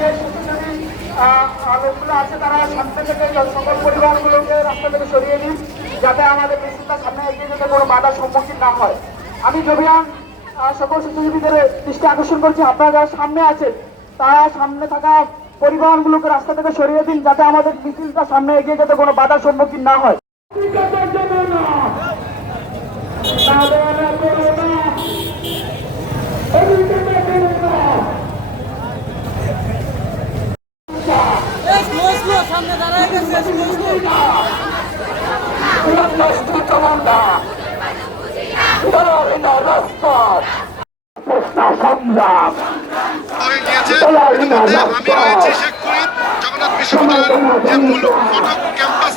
যে শিশুজনী লোকগুলো আছে তারা সামনে থেকে সকল পরিবারগুলোকে রাস্তা থেকে সরিয়ে দিন, যাতে আমাদের মিছিলটা সামনে এগিয়ে যেতে কোনো বাধার সম্মুখীন না হয়। আমি জবিয়ান সকল শিক্ষাজীবীদের দৃষ্টি আকর্ষণ করছি, আপনারা যারা সামনে আছেন তারা সামনে থাকা পরিবহনগুলোকে রাস্তা থেকে সরিয়ে দিন, যাতে আমাদের মিছিলটা সামনে এগিয়ে যেতে কোনো বাধার সম্মুখীন না হয়। সামনে দাঁড়ায় গেছে সংগ্রাম আমি রয়েছি শেখ ফরিদ জগন্নাথ বিশ্ববিদ্যালয়ের যে মূল ফটক ক্যাম্পাস